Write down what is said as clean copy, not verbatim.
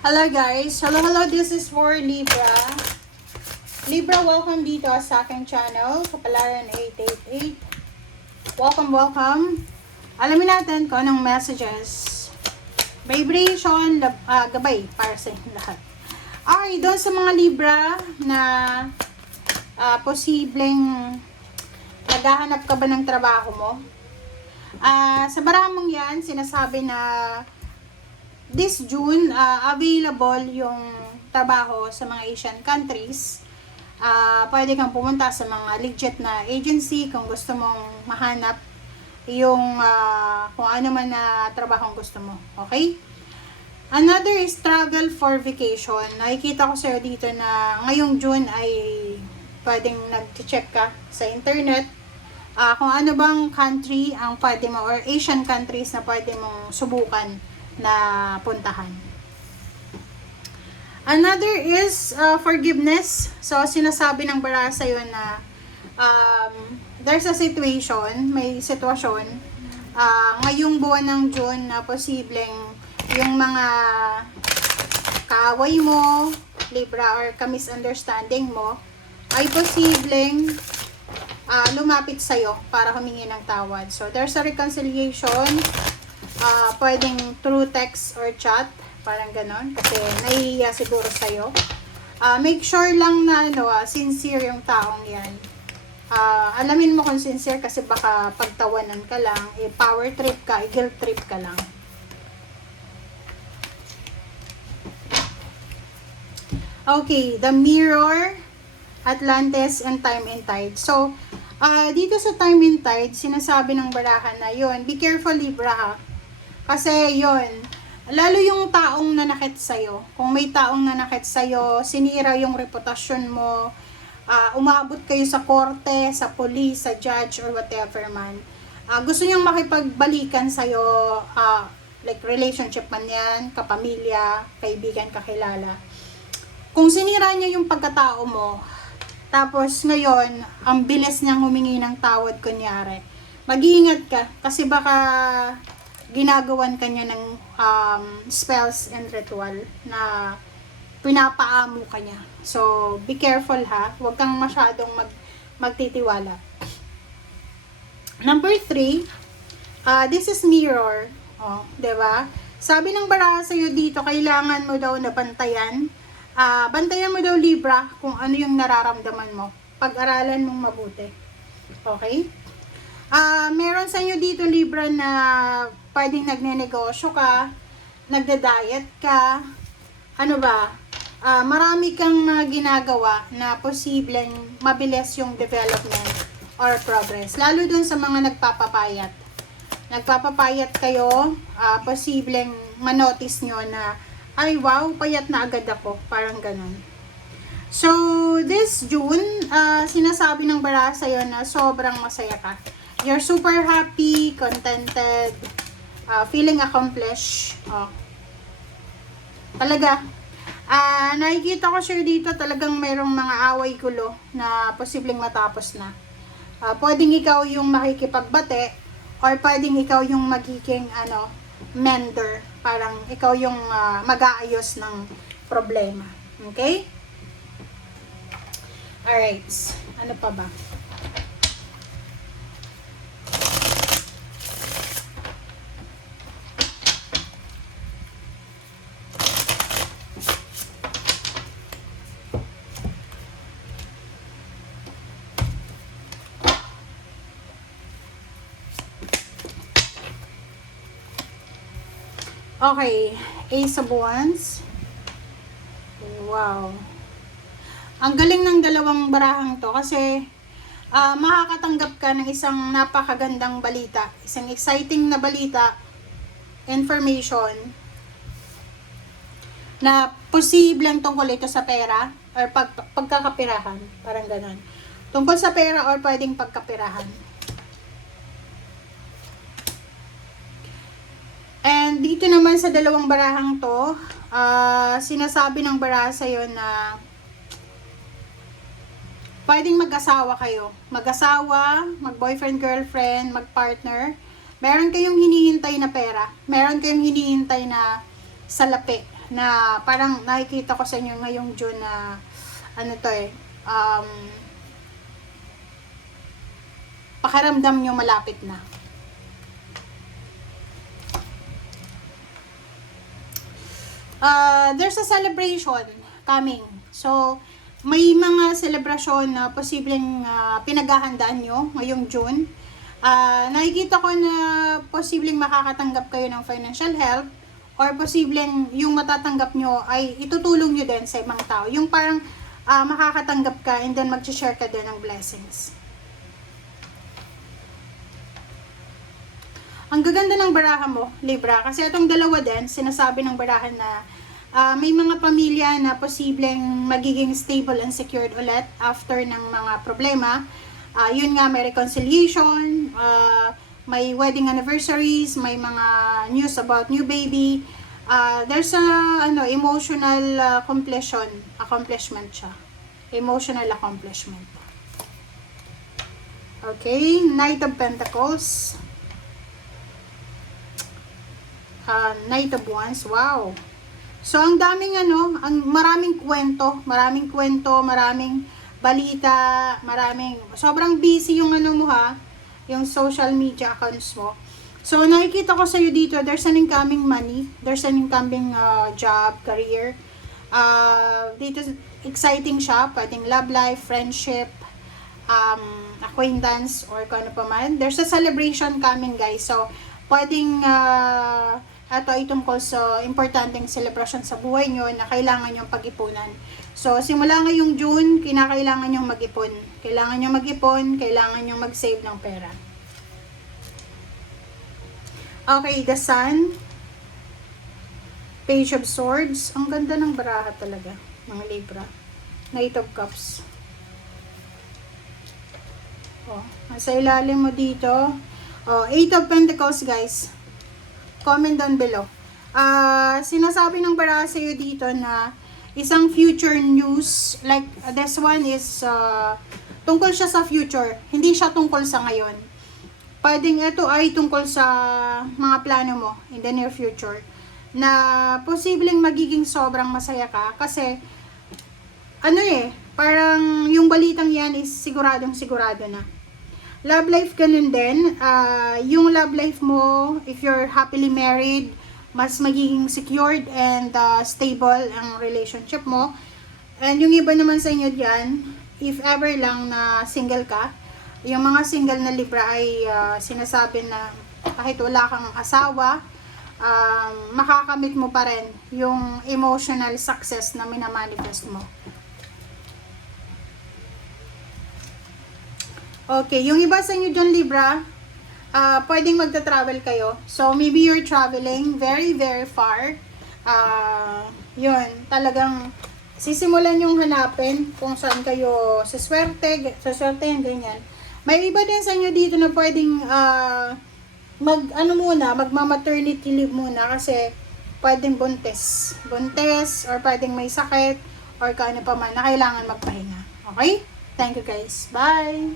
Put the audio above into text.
Hello guys! Hello, this is for Libra. Libra, welcome dito sa aking channel, Kapalaran 888. Welcome. Alamin natin kung anong messages, vibration, gabay para sa inyong lahat. Okay, doon sa mga Libra na posibleng naghahanap ka ba ng trabaho mo? Sa baramong yan, sinasabi na this June, available yung trabaho sa mga Asian countries. Pwede kang pumunta sa mga legit na agency kung gusto mong mahanap yung kung ano man na trabaho gusto mo. Okay? Another is travel for vacation. Nakikita ko sa'yo dito na ngayong June ay pwedeng nag-check ka sa internet kung ano bang country ang pwede mo or Asian countries na pwede mong subukan na puntahan. Another is forgiveness. So, sinasabi ng bara sa'yo na there's a situation, may sitwasyon ngayong buwan ng June na posibleng yung mga kaaway mo, Libra, or ka-misunderstanding mo ay posibleng lumapit sa'yo para humingi ng tawad. So, there's a reconciliation. Pwedeng through text or chat, parang ganon, kasi nahihiya siguro sa'yo. Make sure lang na sincere yung taong yan. Alamin mo kung sincere kasi baka pagtawanan ka lang, power trip ka, guilt trip ka lang. Okay, the mirror, Atlantis, and time and tide. So, dito sa time and tide, sinasabi ng barahan na yun, be careful Libra ha. Kasi yon, lalo yung taong nanakit sa'yo. Kung may taong nanakit sa'yo, sinira yung reputasyon mo, umabot kayo sa korte, sa police, sa judge, or whatever man. Gusto niyang makipagbalikan sa'yo, like relationship man yan, kapamilya, kaibigan, kakilala. Kung sinira niya yung pagkatao mo, tapos ngayon, ang bilis niyang humingi ng tawad kunyari, mag-iingat ka, kasi baka ginagawan kanya ng spells and ritual na pinapaamo kanya. So, be careful ha. Huwag kang masyadong magtitiwala. Number 3, this is mirror. Diba? Sabi ng baraha sa'yo dito, kailangan mo daw na bantayan. Bantayan mo daw Libra kung ano yung nararamdaman mo. Pag-aralan mong mabuti. Okay? Meron sa inyo dito Libra na pwedeng nagne-negosyo ka, nagda-diet ka, marami kang ginagawa na posibleng mabilis yung development or progress. Lalo dun sa mga nagpapapayat. Nagpapapayat kayo, posibleng manotice nyo na, ay wow, payat na agad ako. Parang ganun. So, this June, sinasabi ng bara sa'yo na sobrang masaya ka. You're super happy, contented, feeling accomplished. Talaga. Nakikita ko siya dito talagang mayroong mga away gulo na posibleng matapos na. Pwedeng ikaw yung makikipagbate or pwedeng ikaw yung magiging mender. Parang ikaw yung mag-aayos ng problema. Okay? Alright. Ano pa ba? Okay, Ace of Wands. Wow. Ang galing ng dalawang barahang to kasi makakatanggap ka ng isang napakagandang balita, isang exciting na balita, information na posibleng tungkol ito sa pera or pagkakapirahan, parang ganon. Tungkol sa pera or pwedeng pagkapirahan. And dito naman sa dalawang barahang to, sinasabi ng baraha sa'yo na pwedeng mag-asawa kayo. Mag-asawa, mag-boyfriend, girlfriend, mag-partner. Meron kayong hinihintay na pera. Meron kayong hinihintay na salapi. na parang nakikita ko sa inyo ngayong June na ano to pakiramdam nyo malapit na. There's a celebration coming. So, may mga celebration na posibleng pinaghahandaan nyo ngayong June. Nakikita ko na posibleng makakatanggap kayo ng financial help or posibleng yung matatanggap nyo ay itutulong nyo din sa ibang tao. Yung parang makakatanggap ka and then mag-share ka din ng blessings. Ang gaganda ng baraha mo, Libra, kasi itong dalawa din, sinasabi ng barahan na may mga pamilya na posibleng magiging stable and secured ulit after ng mga problema. Yun nga, may reconciliation, may wedding anniversaries, may mga news about new baby. There's a emotional accomplishment siya. Emotional accomplishment. Okay, Knight of Pentacles. Knight of Wands, wow. So, ang daming maraming kwento, maraming balita, sobrang busy yung mo yung social media accounts mo. So, nakikita ko sa iyo dito, there's an incoming money, there's an incoming job, career. Dito, exciting siya, pwedeng love life, friendship, acquaintance, or kung ano pa man. There's a celebration coming, guys. So, pwedeng ito ay tungkol sa importanteng celebration sa buhay nyo na kailangan nyong pag-ipunan. So, simula ngayong June, kinakailangan nyong mag-ipon. Kailangan nyong mag-ipon, kailangan nyong mag-save ng pera. Okay, the Sun, Page of Swords. Ang ganda ng baraha talaga, ng Libra. Knight of Cups. Nasa ilalim mo dito. Eight of Pentacles, guys. Comment down below. Sinasabi ng baraha sa iyo dito na isang future news, like this one is tungkol siya sa future, hindi siya tungkol sa ngayon. Pwedeng ito ay tungkol sa mga plano mo in the near future na posibleng magiging sobrang masaya ka kasi parang yung balitang yan is siguradong sigurado na. Love life, ganun din. Yung love life mo, if you're happily married, mas magiging secured and stable ang relationship mo. And yung iba naman sa inyo dyan, if ever lang na single ka, yung mga single na Libra ay sinasabi na kahit wala kang asawa, makakamit mo pa rin yung emotional success na minamanifest mo. Okay, yung iba sa inyo dyan, Libra, pwedeng magta-travel kayo. So, maybe you're traveling very, very far. Yun, talagang sisimulan yung hanapin kung saan kayo saswerte, ganyan. May iba din sa inyo dito na pwedeng magma-maternity leave muna kasi pwedeng buntis, or pwedeng may sakit, or kano pa man na kailangan magpahinga. Okay? Thank you, guys. Bye!